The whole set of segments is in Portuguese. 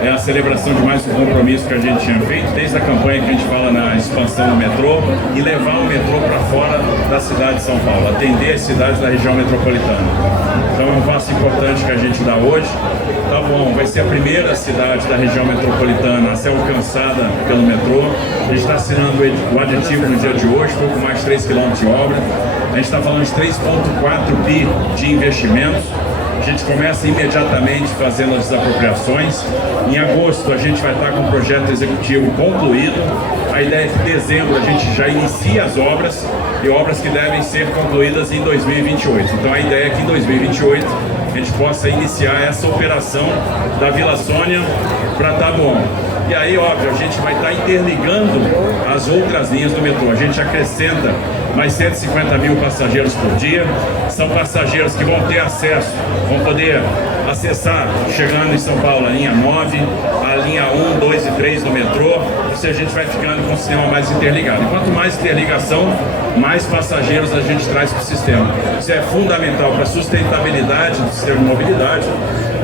é a celebração de mais um compromisso que a gente tinha feito, desde a campanha que a gente fala na expansão do metrô, e levar o metrô para fora da cidade de São Paulo, atender as cidades da região metropolitana. Então é um passo importante que a gente dá hoje. Taboão vai ser a primeira cidade da região metropolitana a ser alcançada pelo metrô. A gente está assinando o aditivo no dia de hoje, pouco mais de 3 km de obra. A gente está falando de 3,4 bi de investimentos. A gente começa imediatamente fazendo as desapropriações. Em agosto a gente vai estar com o projeto executivo concluído. A ideia é que em dezembro a gente já inicie as obras, e obras que devem ser concluídas em 2028. Então a ideia é que em 2028 a gente possa iniciar essa operação da Vila Sônia para Taboão. E aí, óbvio, a gente vai estar interligando as outras linhas do metrô. A gente acrescenta mais 150 mil passageiros por dia. São passageiros que vão ter acesso, vão poder acessar, chegando em São Paulo, a linha 9, a linha 1, 2 e 3 do metrô. Ou seja, a gente vai ficando com o sistema mais interligado. E quanto mais interligação, mais passageiros a gente traz para o sistema. Isso é fundamental para a sustentabilidade do sistema de mobilidade,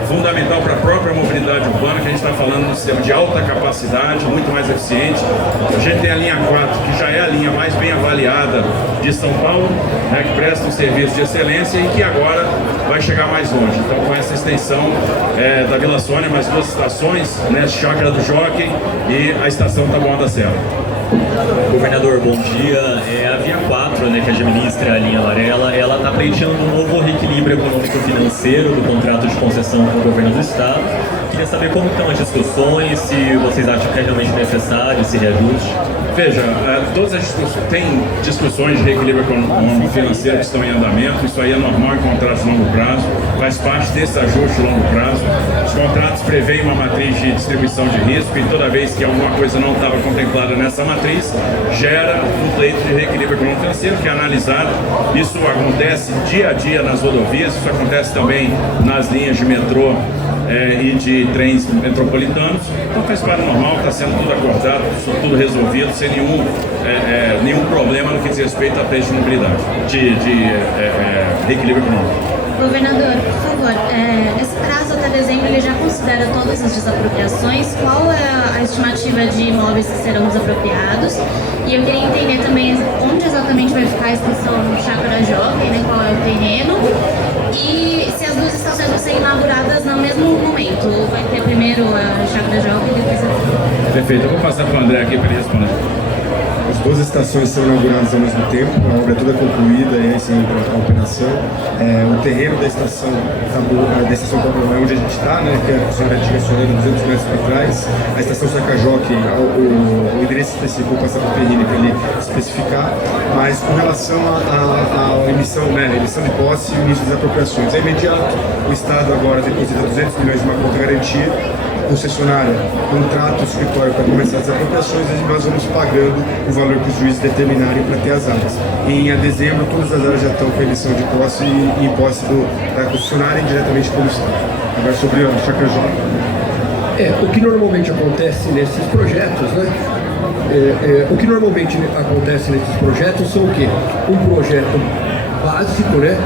fundamental para a própria mobilidade urbana, que a gente está falando de um sistema de alta capacidade, muito mais eficiente. A gente tem a linha 4, que já é a linha mais bem avaliada de São Paulo, né, que presta um serviço de excelência e que agora vai chegar mais longe. Então, com essa extensão da Vila Sônia, mais 2 estações, né, Chácara do Jockey e a estação Taboão da Serra. Governador, bom dia. A Via 4, né, que administra a linha Varela, ela está pleiteando um novo reequilíbrio econômico-financeiro do contrato de concessão com o governo do estado. Queria saber como estão as discussões, se vocês acham que é realmente necessário esse reajuste. Veja, todas as discussões, tem discussões de reequilíbrio econômico-financeiro que estão em andamento. Isso aí é normal em contratos de longo prazo, faz parte desse ajuste de longo prazo. Os contratos preveem uma matriz de distribuição de risco, e toda vez que alguma coisa não estava contemplada nessa matriz, gera um pleito de reequilíbrio econômico-financeiro que é analisado. Isso acontece dia a dia nas rodovias, isso acontece também nas linhas de metrô e de trens metropolitanos. Então faz parte normal, está sendo tudo acordado, tudo resolvido, sem nenhum problema no que diz respeito à pleito de mobilidade, de reequilíbrio econômico. Governador, por favor, esse prazo até dezembro ele já considera todas as desapropriações. Qual é a estimativa de imóveis que serão desapropriados? E eu queria entender também onde exatamente vai ficar a estação Chácara Jockey, né, qual é o terreno, e se as 2 estações vão ser inauguradas no mesmo momento, ou vai ter primeiro a Chácara Jockey e depois a... Perfeito, eu vou passar para o André aqui para ele responder. As 2 estações são inauguradas ao mesmo tempo, a obra é toda concluída e aí sim entra a operação. O terreno da estação Taboão é onde a gente está, né, que a senhora direcionando 200 metros para trás. A estação Sacajoque, o endereço específico, vou passar para o Perrini para ele especificar. Mas com relação à emissão, né, emissão de posse e início das apropriações, é imediato. O Estado agora deposita 200 milhões de uma conta garantia. Concessionária contrata o escritório para começar as apropriações e nós vamos pagando o valor que os juízes determinarem para ter as áreas. E em dezembro, todas as áreas já estão com emissão de posse e em posse da concessionária e diretamente pelo Estado. Agora sobre a Chácara Jockey. O que normalmente acontece nesses projetos, né? O que normalmente acontece nesses projetos são o quê? Um projeto básico, né,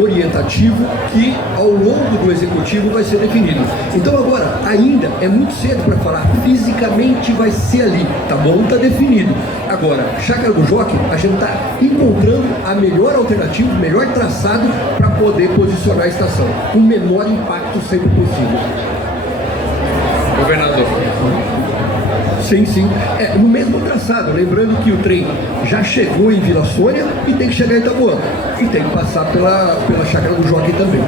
orientativo, que ao longo do executivo vai ser definido. Então agora, ainda é muito cedo para falar, fisicamente vai ser ali, tá bom? Tá definido. Agora, Chácara do Jockey, a gente está encontrando a melhor alternativa, o melhor traçado para poder posicionar a estação, com o menor impacto sempre possível. Governador. Sim. No mesmo traçado, lembrando que o trem já chegou em Vila Sônia e tem que chegar em Itaboão. E tem que passar pela Chácara do Jockey também.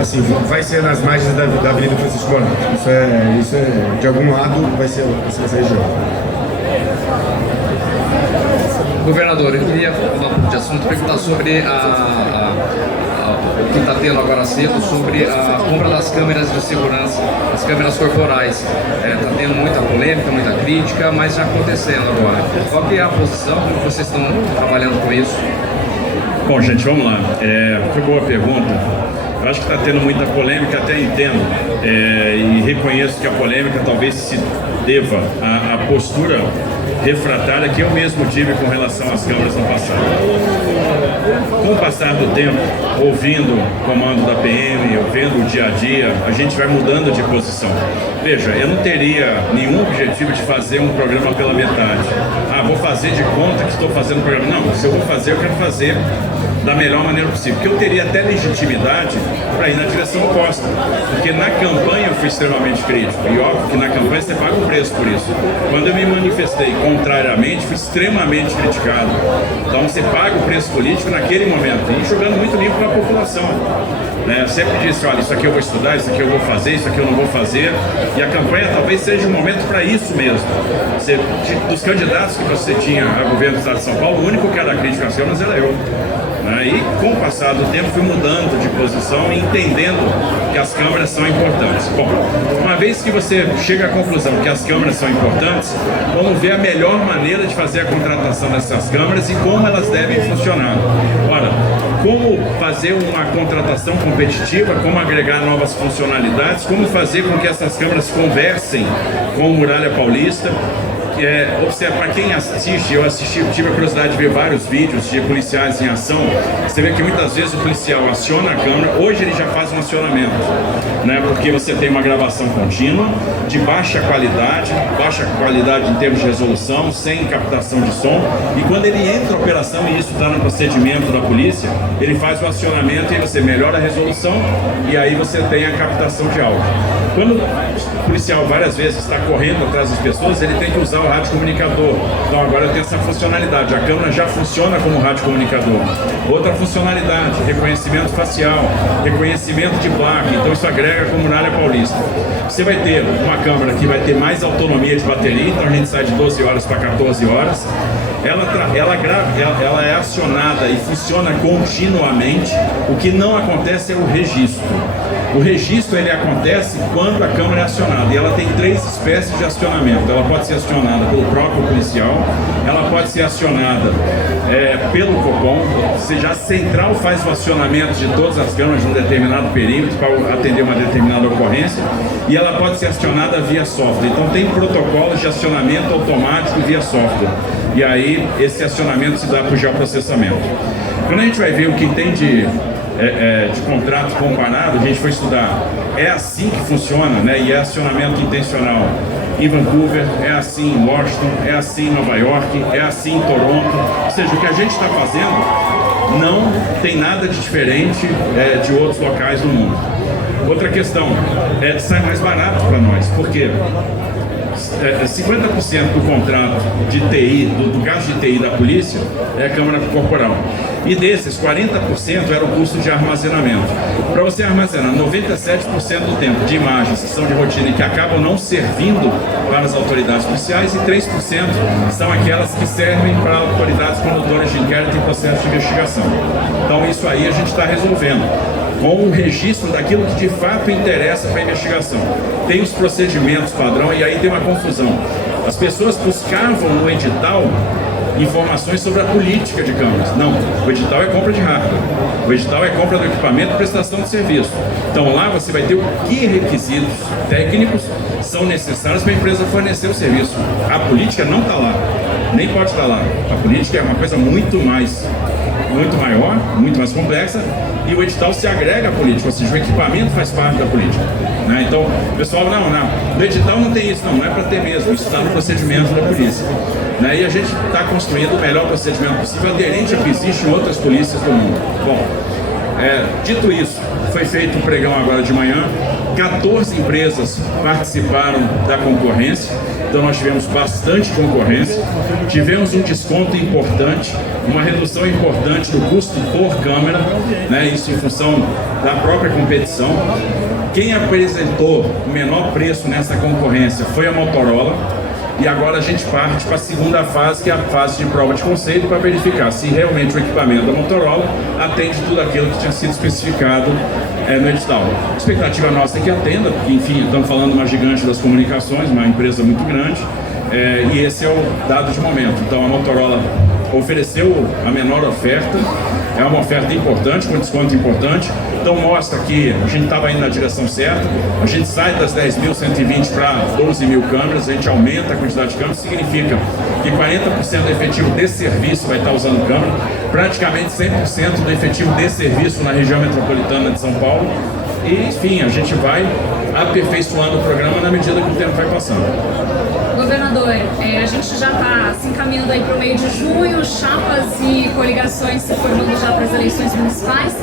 Assim, vai ser nas margens da Avenida Francisco Morato. Isso é, de algum lado, vai ser essa região. Governador, eu queria mudar um pouco de assunto, perguntar sobre o que está tendo agora cedo, sobre a compra das câmeras de segurança, as câmeras corporais. Está tendo muita polêmica, muita crítica, mas já acontecendo agora. Qual que é a posição? Como vocês estão trabalhando com isso? Bom, gente, vamos lá. Foi boa pergunta. Eu acho que está tendo muita polêmica, até entendo, e reconheço que a polêmica talvez se deva à postura refratária que eu mesmo tive com relação às câmeras no passado. Com o passar do tempo, ouvindo o comando da PM, ouvindo o dia a dia, a gente vai mudando de posição. Veja, eu não teria nenhum objetivo de fazer um programa pela metade. Vou fazer de conta que estou fazendo o programa. Não, se eu vou fazer, eu quero fazer da melhor maneira possível. Porque eu teria até legitimidade para ir na direção oposta. Porque na campanha eu fui extremamente crítico. E óbvio que na campanha você paga um preço por isso. Quando eu me manifestei contrariamente, fui extremamente criticado. Então você paga o preço político naquele momento. E jogando muito limpo para a população. Eu sempre disse, olha, isso aqui eu vou estudar, isso aqui eu vou fazer, isso aqui eu não vou fazer. E a campanha talvez seja um momento para isso mesmo. Dos candidatos que você tinha a governo do Estado de São Paulo, o único que era crítico às câmaras era eu. E com o passar do tempo fui mudando de posição e entendendo que as câmaras são importantes. Bom, uma vez que você chega à conclusão que as câmaras são importantes, vamos ver a melhor maneira de fazer a contratação dessas câmaras e como elas devem funcionar. Ora, como fazer uma contratação competitiva, como agregar novas funcionalidades, como fazer com que essas câmaras conversem com o Muralha Paulista. Observa, para quem assiste, eu tive a curiosidade de ver vários vídeos de policiais em ação. Você vê que muitas vezes o policial aciona a câmera, hoje ele já faz um acionamento, porque você tem uma gravação contínua, de baixa qualidade em termos de resolução, sem captação de som, e quando ele entra a operação, e isso está no procedimento da polícia, ele faz o acionamento e você melhora a resolução, e aí você tem a captação de áudio. Quando o policial várias vezes está correndo atrás das pessoas, ele tem que usar o radiocomunicador. Então agora tem essa funcionalidade, a câmera já funciona como radiocomunicador. Outra funcionalidade, reconhecimento facial, reconhecimento de placa, então isso agrega com a Muralha Paulista. Você vai ter uma câmera que vai ter mais autonomia de bateria, então a gente sai de 12 horas para 14 horas. Ela é acionada e funciona continuamente. O que não acontece é o registro. O registro ele acontece quando a câmera é acionada e ela tem 3 espécies de acionamento. Ela pode ser acionada pelo próprio policial, ela pode ser acionada pelo Copom, ou seja, a central faz o acionamento de todas as câmeras de um determinado perímetro para atender uma determinada ocorrência, e ela pode ser acionada via software. Então tem protocolos de acionamento automático via software, e aí esse acionamento se dá por geoprocessamento. Quando a gente vai ver o que tem de contrato comparado, a gente foi estudar, é assim que funciona, e é acionamento intencional em Vancouver, é assim em Washington, é assim em Nova York, é assim em Toronto. Ou seja, o que a gente está fazendo não tem nada de diferente de outros locais do mundo. Outra questão, sai mais barato para nós, porque 50% do contrato de TI, do gasto de TI da polícia, é a câmara corporal. E desses, 40% era o custo de armazenamento. Para você armazenar 97% do tempo de imagens que são de rotina e que acabam não servindo para as autoridades policiais, e 3% são aquelas que servem para autoridades condutoras de inquérito e processo de investigação. Então isso aí a gente está resolvendo com o registro daquilo que de fato interessa para a investigação. Tem os procedimentos padrão e aí tem uma confusão. As pessoas buscavam no edital informações sobre a política de câmeras. Não, o edital é compra de hardware. O edital é compra do equipamento e prestação de serviço. Então lá você vai ter o que requisitos técnicos são necessários para a empresa fornecer o serviço. A política não está lá, nem pode estar lá. A política é uma coisa muito maior, muito mais complexa, e o edital se agrega à política, ou seja, o equipamento faz parte da política. Então, o pessoal, não, no edital não tem isso, não é para ter mesmo, isso está no procedimento da polícia. E a gente está construindo o melhor procedimento possível, aderente ao que existe em outras polícias do mundo. Bom, dito isso, foi feito um pregão agora de manhã, 14 empresas participaram da concorrência, então nós tivemos bastante concorrência, tivemos um desconto importante, uma redução importante do custo por câmera, isso em função da própria competição. Quem apresentou o menor preço nessa concorrência foi a Motorola, e agora a gente parte para a segunda fase, que é a fase de prova de conceito, para verificar se realmente o equipamento da Motorola atende tudo aquilo que tinha sido especificado no edital. A expectativa nossa é que atenda, porque, enfim, estamos falando de uma gigante das comunicações, uma empresa muito grande, e esse é o dado de momento. Então a Motorola ofereceu a menor oferta, É uma oferta importante, com desconto importante. Então mostra que a gente estava indo na direção certa. A gente sai das 10.120 para 12 mil câmeras, a gente aumenta a quantidade de câmeras, significa que 40% do efetivo desse serviço vai estar usando câmera, praticamente 100% do efetivo desse serviço na região metropolitana de São Paulo. E, enfim, a gente vai aperfeiçoando o programa na medida que o tempo vai passando. Governador, a gente já está se encaminhando aí para o meio de junho, chapas e coligações se formando já para as eleições municipais.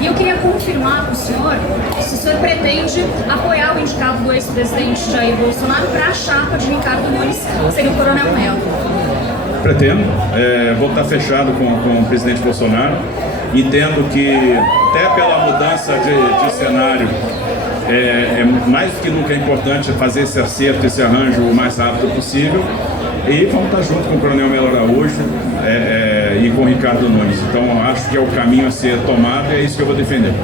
E eu queria confirmar com o senhor se o senhor pretende apoiar o indicado do ex-presidente Jair Bolsonaro para a chapa de Ricardo Nunes, seria o Coronel Melo. Pretendo, vou estar fechado com o presidente Bolsonaro. Entendo que até pela mudança de cenário é mais do que nunca importante fazer esse acerto, esse arranjo o mais rápido possível, e vamos estar junto com o Coronel Melo Araújo e com o Ricardo Nunes. Então acho que é o caminho a ser tomado e é isso que eu vou defender.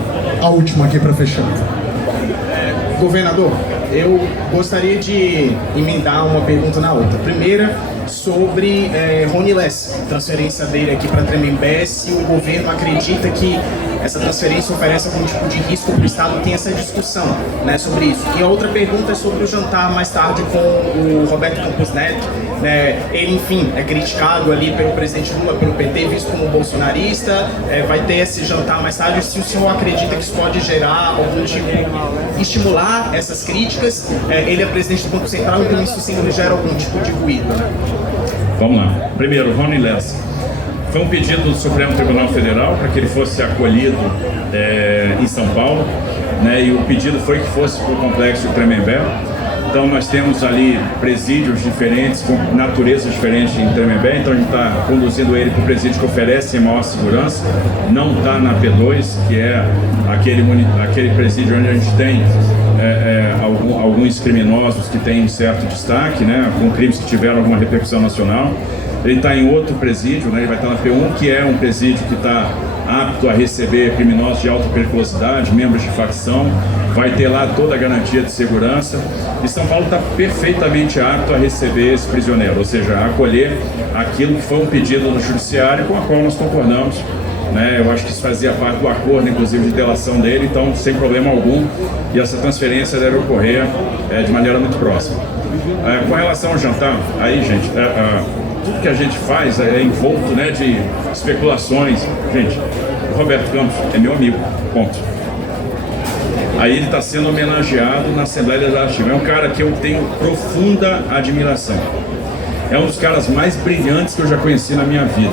A última aqui para fechar. Governador, eu gostaria de emendar uma pergunta na outra. Primeira, sobre Rony Lessa, transferência dele aqui para Tremembé, se o governo acredita que essa transferência oferece algum tipo de risco para o Estado, tem essa discussão, né, sobre isso. E a outra pergunta é sobre o jantar mais tarde com o Roberto Campos Neto, né, ele, enfim, é criticado ali pelo presidente Lula, pelo PT, visto como bolsonarista, vai ter esse jantar mais tarde, se o senhor acredita que isso pode gerar algum tipo, estimular essas críticas, ele é presidente do Banco Central, então isso sim gera algum tipo de ruído, né? Vamos lá. Primeiro, Rony Lessa. Foi um pedido do Supremo Tribunal Federal para que ele fosse acolhido em São Paulo, né, e o pedido foi que fosse para o complexo de Tremembé. Então nós temos ali presídios diferentes, com natureza diferente em Tremembé, então a gente está conduzindo ele para o presídio que oferece maior segurança, não está na P2, que é aquele presídio onde a gente tem alguns criminosos que têm um certo destaque, né, com crimes que tiveram alguma repercussão nacional. Ele está em outro presídio, né, ele vai estar na P1, que é um presídio que está apto a receber criminosos de alta periculosidade, membros de facção, vai ter lá toda a garantia de segurança. E São Paulo está perfeitamente apto a receber esse prisioneiro, ou seja, a acolher aquilo que foi um pedido do judiciário com a qual nós concordamos, né? Eu acho que isso fazia parte do acordo, inclusive, de delação dele, então sem problema algum, e essa transferência deve ocorrer de maneira muito próxima. Com relação ao jantar, aí, gente, tudo que a gente faz é envolto, né, de especulações. Gente, o Roberto Campos é meu amigo, ponto. Aí ele está sendo homenageado na Assembleia Legislativa. É um cara que eu tenho profunda admiração. É um dos caras mais brilhantes que eu já conheci na minha vida.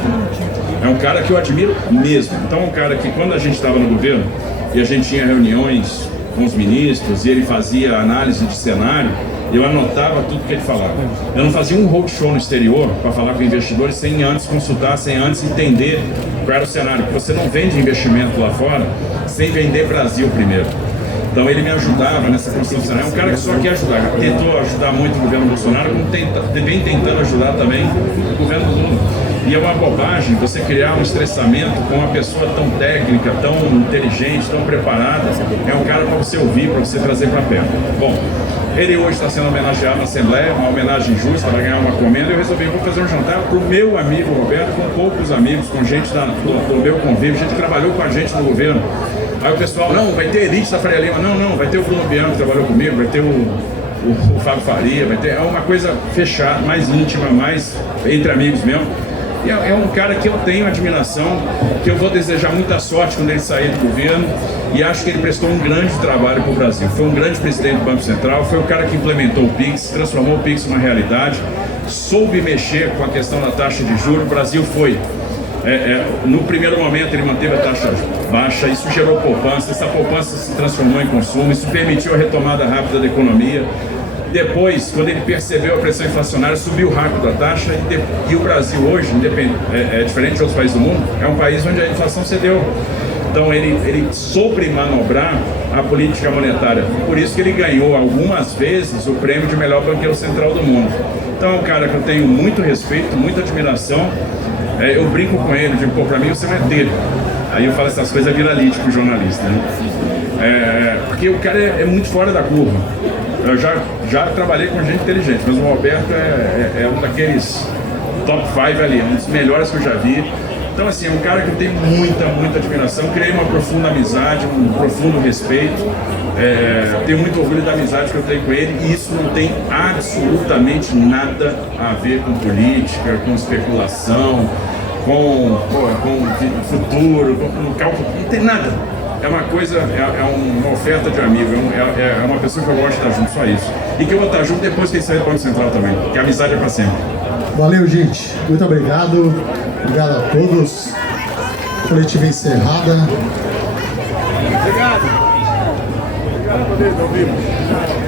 É um cara que eu admiro mesmo. Então é um cara que, quando a gente estava no governo e a gente tinha reuniões com os ministros e ele fazia análise de cenário, eu anotava tudo que ele falava. Eu não fazia um roadshow no exterior para falar com investidores sem antes consultar, sem antes entender qual era o cenário. Porque você não vende investimento lá fora sem vender Brasil primeiro. Então ele me ajudava nessa construção do cenário. É um cara que só quer ajudar. Tentou ajudar muito o governo Bolsonaro, como vem tentando ajudar também o governo Lula. E é uma bobagem você criar um estressamento com uma pessoa tão técnica, tão inteligente, tão preparada. É um cara para você ouvir, para você trazer para perto. Bom, ele hoje está sendo homenageado na Assembleia, uma homenagem justa, vai ganhar uma comenda. Eu resolvi, vou fazer um jantar para o meu amigo Roberto, com poucos amigos, com gente do meu convívio, gente que trabalhou com a gente no governo. Aí o pessoal, não, vai ter elite da Faria Lima. Não, vai ter o Bruno Bianco que trabalhou comigo, vai ter o Fábio Faria, vai ter uma coisa fechada, mais íntima, mais entre amigos mesmo. E é um cara que eu tenho admiração, que eu vou desejar muita sorte quando ele sair do governo, e acho que ele prestou um grande trabalho para o Brasil. Foi um grande presidente do Banco Central, foi o cara que implementou o PIX, transformou o PIX numa realidade, soube mexer com a questão da taxa de juros. O Brasil foi, no primeiro momento ele manteve a taxa baixa, isso gerou poupança, essa poupança se transformou em consumo, isso permitiu a retomada rápida da economia. Depois, quando ele percebeu a pressão inflacionária, subiu rápido a taxa, e o Brasil hoje, diferente de outros países do mundo, é um país onde a inflação cedeu. Então ele soube manobrar a política monetária. Por isso que ele ganhou algumas vezes o prêmio de melhor banqueiro central do mundo. Então é um cara que eu tenho muito respeito, muita admiração. Eu brinco com ele, digo, pô, pra mim você não é dele. Aí eu falo essas coisas viralíticas pro jornalista, né? Porque o cara é muito fora da curva. Eu já trabalhei com gente inteligente, mas o Roberto é um daqueles top 5 ali, um dos melhores que eu já vi. Então, assim, é um cara que eu tenho muita admiração, criei uma profunda amizade, um profundo respeito, tenho muito orgulho da amizade que eu tenho com ele, e isso não tem absolutamente nada a ver com política, com especulação, com futuro, com cálculo, não tem nada. É uma coisa, uma oferta de amigo, é uma pessoa que eu gosto de estar junto, só isso. E que eu vou estar junto depois que ele sair do Banco Central também, que a amizade é para sempre. Valeu, gente. Muito obrigado. Obrigado a todos. Coletiva encerrada. Obrigado. Obrigado por ter ouvido.